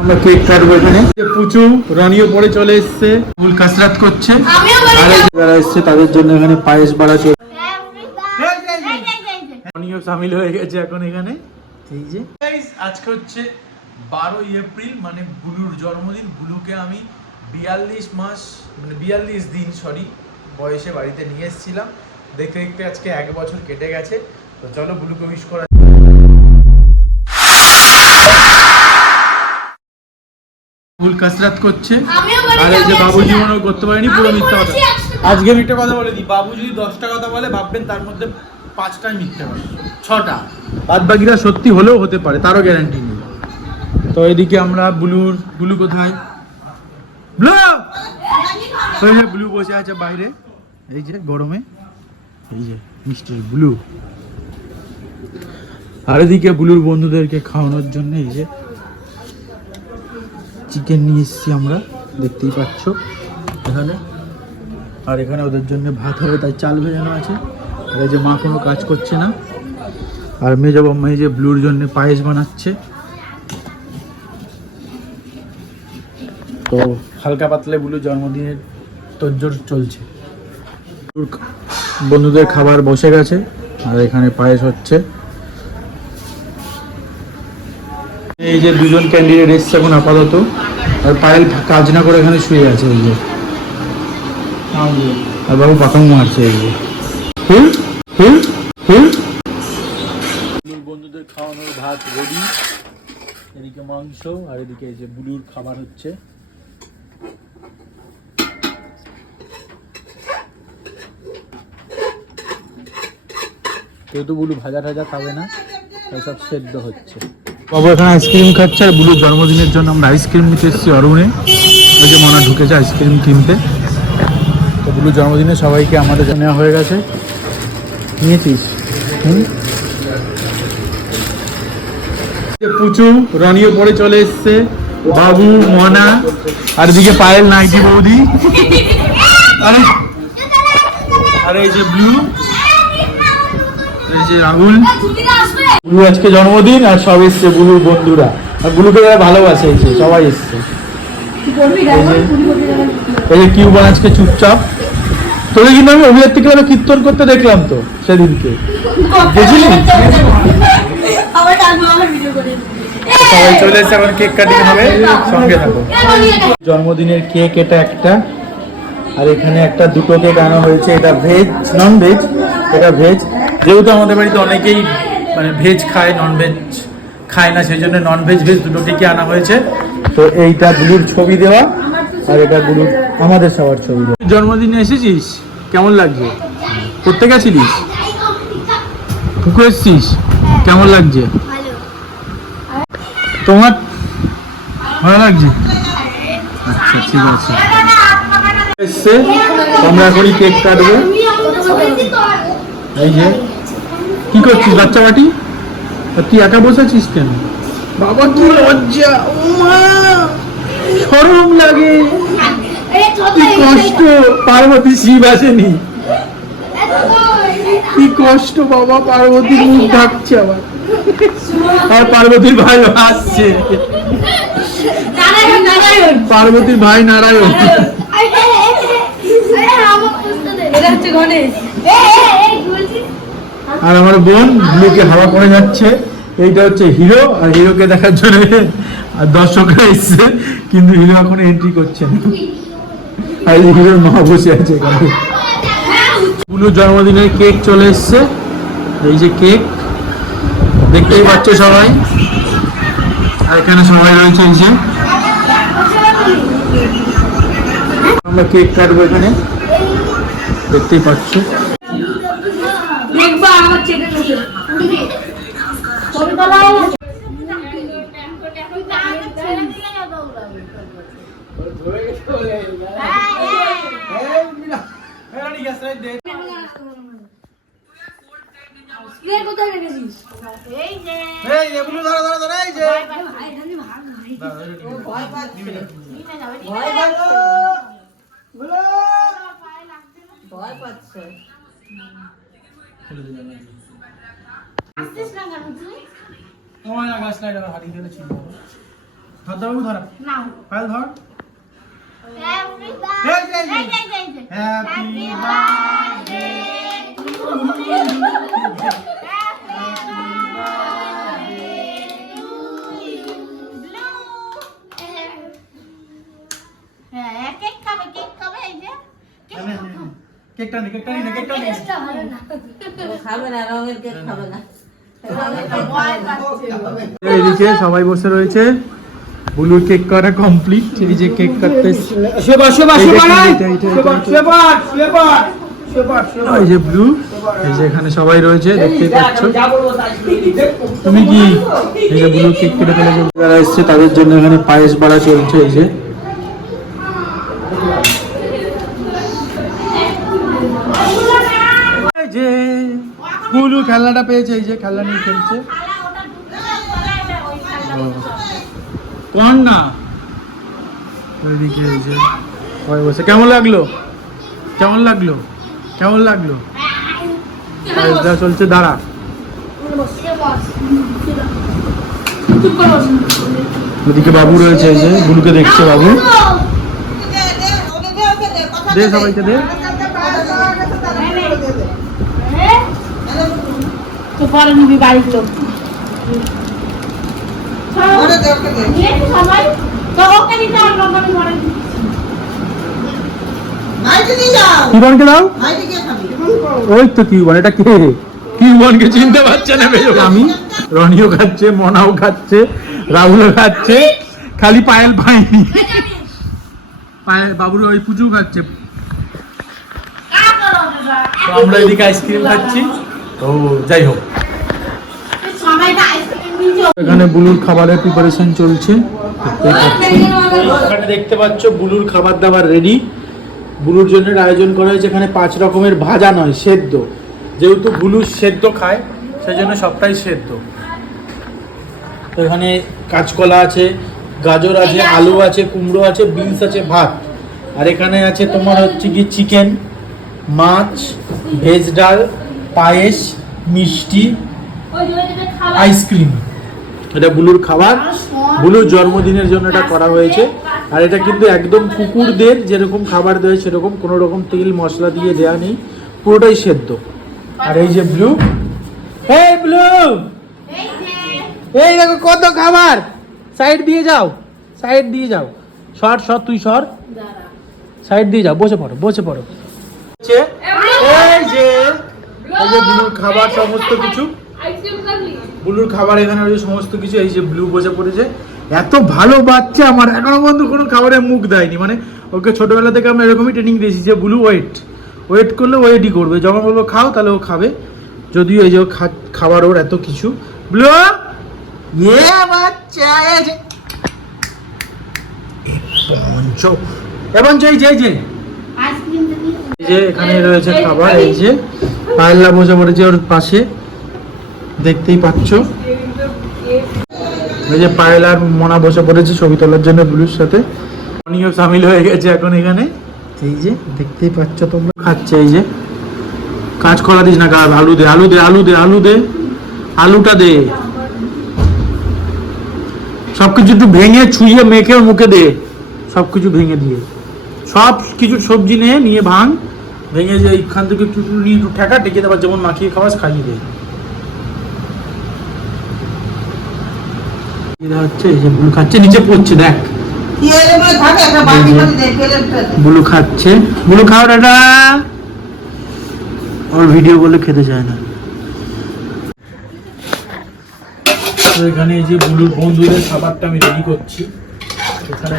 আমরা কেক কাটবো এখানে। যে পুচু রনিও পরে চলে এসছে। ফুল কাসরাত করছে। আর যারা এসছে তাদের জন্য এখানে পায়েস বাড়া সামিল হয়ে গেছে এখন এখানে। এই যে। আজকে হচ্ছে বারোই এপ্রিল মানে বুলুর জন্মদিন। বুলুকে আমি বিয়াল্লিশ মাস মানে বিয়াল্লিশ দিন সরি বয়সে বাড়িতে নিয়ে এসেছিলাম। দেখতে দেখতে আজকে এক বছর কেটে গেছে। তো চলো বুলুকে উইশ করা ফুল কাসরাত করছে। আর এই যে আমি বাবু জীবনও করতে পারেনি পুরো মিথ্যা কথা। আজকে আমি একটা কথা বলে দিই। বাবু যদি দশটা কথা বলে ভাববেন তার মধ্যে পাঁচটাই মিথ্যে হবে ছটা। বাদ বাকিরা সত্যি হলেও হতে পারে তারও গ্যারান্টি নেই। তো এদিকে আমরা ব্লুর ব্লু কোথায়? ব্লু! ওই যে ব্লু বসে আছে বাইরে। এই যে গরমে। এই যে মিস্টার ব্লু। আর এদিকে ব্লুর বন্ধুদেরকে খাওয়ানোর জন্য এই যে চিকেন নিয়ে এসেছি আমরা, দেখতেই পাচ্ছ এখানে। আর এখানে ওদের জন্য ভাত হবে, তাই চাল ভেজানো আছে। আর এই যে মা কোনো কাজ করছে না। আর মেজো বাম্মা এই যে ব্লুর জন্য পায়েস বানাচ্ছে। তো হালকা পাতলে ব্লু জন্মদিনের তোজ্জোর চলছে। বন্ধুদের খাবার বসে গেছে, আর এখানে পায়েস হচ্ছে। এই যে দুজন ক্যান্ডিডেট এসছে এখন আপাতত। আর পায়েল কাজ না করে এখানে শুয়ে আছে এই যে। আর বাবু পাখাও মারছে এই যে। বন্ধুদের খাওয়ানোর ভাত রেডি এদিকে মাংস, আর এদিকে এই যে বুলুর খাবার হচ্ছে। যেহেতু বুলু ভাজা টাজা খাবে না, তাই সব সেদ্ধ হচ্ছে। বাবু, এখানে আইসক্রিম খাচ্ছে আর বুলুর জন্মদিনের জন্য আমরা আইসক্রিম নিতে এসেছি অরুণে। ওই যে মনা ঢুকেছে আইসক্রিম কিনতে। তো বুলুর জন্মদিনে সবাইকে আমাদের নেওয়া হয়ে গেছে। নিয়েছিস? হুম? পুচু, রনিও পরে চলে এসছে। বাবু, মনা, আর এদিকে পায়েল, নাইটি বৌদি। আরে, আর এই যে ব্লু। এই রাহুল। বুলু আজকে জন্মদিন আর সব এসছে বুলুর বন্ধুরা। আর বুলুকে যারা ভালোবাসে এসে সবাই এসছে। এই যে- কিউবান আজকে চুপচাপ। তোকে কিন্তু আমি অভিযাত্রী ক্লাবে কীর্তন করতে দেখলাম তো সেদিনকে। গেছিলি? করে সবাই চলে এসে এখন কেক কাটিং হবে। সঙ্গে থাকো। জন্মদিনের কেক এটা একটা। আর এখানে একটা দুটো কেক আনা হয়েছে? এটা ভেজ নন ভেজ এটা ভেজ যেহেতু আমাদের বাড়িতে অনেকেই মানে ভেজ খায় নন ভেজ খায় না, সেই জন্য নন ভেজ ভেজ দুটো কেকই আনা হয়েছে? তো এইটা গুলুর ছবি দেওয়া, আর এটা গুলুর আমাদের সবার ছবি দেওয়া। জন্মদিনে এসেছিস? কেমন লাগছে? করতে গেছিলিস পুকুর এসেছিস? কেমন লাগছে? তোমার ভালো লাগছে? আচ্ছা ঠিক আছে। এসছে। আমরা এখনই কেক কাটবো। এই যে। কি করছিস বাচ্চা বাটি তুই একা বসেছিস কেন? বাবা কি লজ্জা। সরম লাগে। কি কষ্ট। পার্বতী শিব আসেনি। কি কষ্ট বাবা পার্বতীর মুখ ঢাকছে আবার। আর পার্বতীর ভাই আসছে। নারায়ণ। পার্বতীর ভাই নারায়ণ। হচ্ছে গণেশ আর আমার বোন ব্লুকে হাওয়া পড়ে যাচ্ছে। এইটা হচ্ছে হিরো আর হিরোকে দেখার জন্য আর দর্শকরা এসছে কিন্তু হিরো এখন এন্ট্রি করছে না। আর হিরোর মা বসে আছে এখানে। বুলুর জন্মদিনের কেক চলে এসছে। এই যে কেক দেখতেই পাচ্ছ সবাই। আর এখানে সবাই রয়েছে এই যে। আমরা কেক কাটবো এখানে। দেখতেই পাচ্ছ দেখবা আমার চেটে নেবে ছোটবেলায় স্প্রে কোথায় রেখেছিস এই যে ভাই জানি ভাগ পাচ্ছে। আসছিস না কেন তুই? তোমার না গাছ নাই হাতি ছিল ধর দাও ধর। না। পায়েল ধর। হ্যাপি এই যে, এই কেকটা নে কেকটা নে কেকটা নে। টেস্টটা ভালো না। খাবে না রঙের কেক খাবে না। এইদিকে সবাই বসে রয়েছে। বুলুর কেক কাটা কমপ্লিট এই যে কেক কাটতে সেবা সেবা এই যে সেবা নাই এইটা, এইটা, সেবা সেবা সেবা সেবা সেবা এই যে ব্লু এই যে এখানে সবাই রয়েছে দেখতেই পাচ্ছ। তুমি কি এই যে ব্লু কেক কেটে ফেলেছে যারা এসছে তাদের জন্য এখানে পায়েস বাড়া চলছে এই যে। বুলু খেলনাটা পেয়েছে এই যে খেলনা নিয়ে খেলছে। ও। কোন না ওইদিকে এই যে সবাই বসে। কেমন লাগল? কেমন লাগল? কেমন লাগল? চলছে দাঁড়া। ওদিকে বাবু রয়েছে এই যে বুলুকে দেখছে বাবু। দে। সবাইকে দে তো পরে নিবি বাড়ির লোক। সবাই। তো ওকে নিতে আর নম্বরে পরে কিউবনকে দাও? ওই তো কিউবন এটা কে? কিউবনকে চিনতে পারছে না আমি। রনিও খাচ্ছে মনাও খাচ্ছে রাহুলও খাচ্ছে খালি পায়েল পায়নি। পায়েল বাবুর ওই পুজো খাচ্ছে। আমরা এদিকে আইসক্রিম খাচ্ছি। ও যাই হোক। এখানে বুলুর খাবারের প্রিপারেশন চলছে। এখানে দেখতে পাচ্ছ বুলুর খাবার দাবার রেডি বুলুর জন্য আয়োজন করা হয়েছে এখানে পাঁচ রকমের ভাজা নয় সেদ্ধ। যেহেতু বুলু সেদ্ধ খায় সেই জন্য সবটাই সেদ্ধ। তো এখানে কাঁচকলা আছে গাজর আছে আলু আছে কুমড়ো আছে বিনস আছে ভাত। আর এখানে আছে তোমার হচ্ছে কি চিকেন মাছ ভেজ ডাল পায়েস মিষ্টি আইসক্রিম এটা বুলুর খাবার। বুলুর জন্মদিনের জন্য এটা করা হয়েছে। আর এটা কিন্তু একদম কুকুরদের যেরকম খাবার দেয় সেরকম, কোনো রকম তেল, মশলা দিয়ে দেয়া নেই। পুরোটাই সেদ্ধ। আর এই যে ব্লু। এই ব্লু! এই দেখো কত খাবার! সাইড দিয়ে যাও। সাইড দিয়ে যাও। সর সর, তুই সর। সাইড দিয়ে যাও। বসে পড়ো বসে পড়ো। এই যে এই যে ব্লুর খাবার, সমস্ত কিছু। ব্লুর খাবার এখানে রয়েছে সমস্ত কিছু এই যে ব্লু বসে পড়েছে। এত ভালো বাচ্চা আমার এখনও পর্যন্ত কোনো খাবারে মুখ দেয়নি। মানে ওকে ছোটবেলা থেকে আমরা এরকমই ট্রেনিং দিয়েছি যে ব্লু ওয়েট ওয়েট করলে ওয়েটই করবে। যখন বলব খাও তাহলে ও খাবে। যদিও এই যে খাবার ওর এত কিছু। ব্লু বাচ্চা পঞ্চ এবং যে যে। এই যে এখানে রয়েছে খাবার এই যে। পায়েল্লা বসে পড়েছে ওর পাশে। দেখতেই পাচ্ছ। এই যে পায়েল আর মনা বসে পড়েছে ছবি তোলার জন্য ব্লুর সাথে। অনিও সামিল হয়ে গেছে এখন এখানে। এই যে দেখতেই পাচ্ছ তোমরা। খাচ্ছে এই যে। কাজ করা দিস না কাজ আলু দে আলু দে আলু দে আলু দে, আলুটা দে। সবকিছু একটু ভেঙে ছুঁয়ে মেখে মুখে দে। সবকিছু ভেঙে দিয়ে। সব কিছু সবজি নিয়ে নিয়ে ভাঙ। ভেঙে যে এইখান থেকে একটু নিয়ে একটু ঠেকা টেকে দেবার যেমন মাখিয়ে খাওয়াস খাইয়ে দে। হচ্ছে যে বুলু খাচ্ছে নিচে পড়ছে দেখ। বুলু খাচ্ছে। বুলু খাও দাদা ওর ভিডিও বলে খেতে চায় না। তো এখানে এই যে বুলুর বন্ধুদের খাবারটা আমি রেডি করছি। এখানে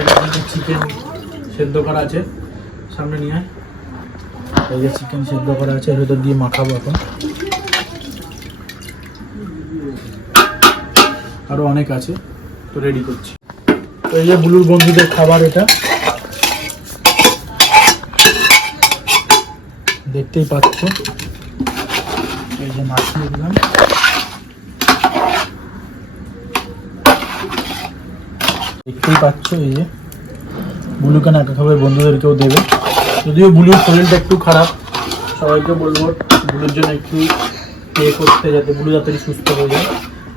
চিকেন সেদ্ধ করা আছে। সামনে নিয়ে এই যে চিকেন সেদ্ধ করা আছে ভেতর দিয়ে মাখাবো এখন। আরও অনেক আছে, তো রেডি করছি। তো এই যে বুলুর বন্ধুদের খাবার এটা। দেখতেই পাচ্ছ। এই যে মাখিয়ে দিলাম দেখতেই পাচ্ছ এই যে। বুলুকে নাকা খাবার বন্ধুদেরকেও দেবে। যদিও বুলুর শরীরটা একটু খারাপ, সবাইকে বলব বুলুর জন্য একটু পে করতে যাতে বুলু তাড়াতাড়ি সুস্থ হয়ে যায়।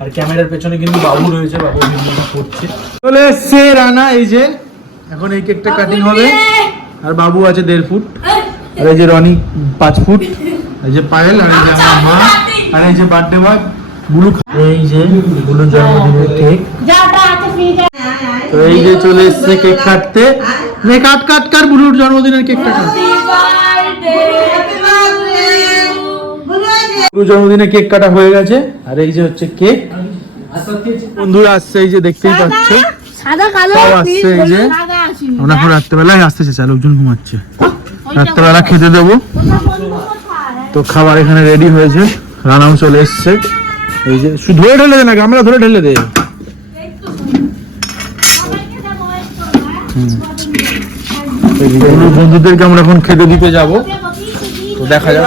আর ক্যামেরার পেছনে কিন্তু বাবু রয়েছে বাবু ভিডিওটা করছে। চলে এসছে রানা এই যে এখন এই কেকটা কাটিং হবে। আর বাবু আছে দেড় ফুট। আর এই যে রনি পাঁচ ফুট। এই যে পায়েল আর এই যে আমার মা। আর এই যে বার্থডে বয় বুলু খা- এই যে বুলুর জন্মদিনের কেক যাটা আছে ফ্রিজে তো এই যে চলে এসছে কেক কাটতে। নে কাট কাট কাট বুলুর জন্মদিনের কেকটা কাট। বুলুর জন্মদিনে কেক কাটা হয়ে গেছে। আর এই যে হচ্ছে কেক। বন্ধুরা আসছে এই যে দেখতেই পাচ্ছ। সাদা কালো আসছে এই যে। আমরা এখন রাত্রেবেলায় আসতেছে চা লোকজন ঘুমাচ্ছে। রাত্রেবেলা খেতে দেবো। তো খাবার এখানে রেডি হয়েছে। রানাও চলে এসছে। এই যে শুধু ধরে ঢেলে দে না গামলা ধরে ঢেলে দে। বন্ধুদেরকে আমরা এখন খেতে দিতে যাব। তো দেখা যাক।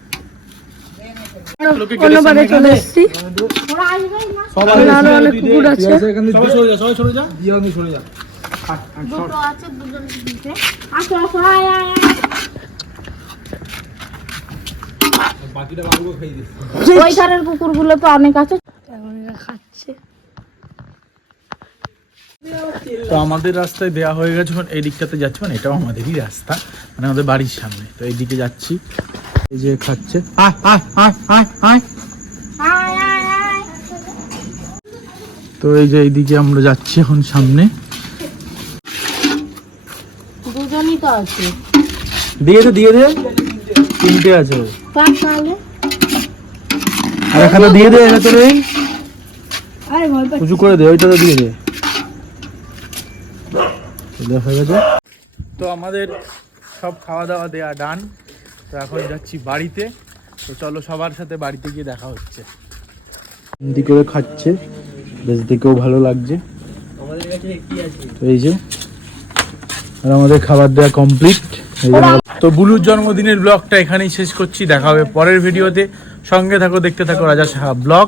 বাকিটা বাবুকে এসছি আরও ওই ধারের কুকুরগুলো তো অনেক আছে। খাচ্ছে। তো আমাদের রাস্তায় দেয়া হয়ে গেছে যখন এই দিকটাতে যাচ্ছি মানে এটাও আমাদেরই রাস্তা মানে আমাদের বাড়ির সামনে। তো এই দিকে যাচ্ছি। এই যে খাচ্ছে। আয় আয় তো এই যে এইদিকে আমরা যাচ্ছি এখন সামনে। দিয়ে দে দিয়ে দে। তিনটে আছে। দিয়ে দে করে ওইটা তো দিয়ে দে। হয়ে গেছে তো আমাদের সব খাওয়া দাওয়া দেয়া ডান। তো এখন যাচ্ছি বাড়িতে। তো চলো সবার সাথে বাড়িতে গিয়ে দেখা হচ্ছে। হিন্দি করে খাচ্ছে। বেশ দেখেও ভালো লাগছে। এই যে আর আমাদের খাবার দেওয়া কমপ্লিট তো বুলুর জন্মদিনের ব্লগটা এখানেই শেষ করছি। দেখা হবে পরের ভিডিওতে। সঙ্গে থাকো দেখতে থাকো রাজা সাহা ব্লগ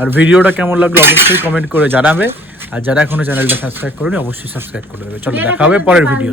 আর ভিডিওটা কেমন লাগল অবশ্যই কমেন্ট করে জানাবে। আর যারা এখনও চ্যানেলটা সাবস্ক্রাইব করেনি অবশ্যই সাবস্ক্রাইব করে দেবে। চলো দেখা হবে পরের ভিডিও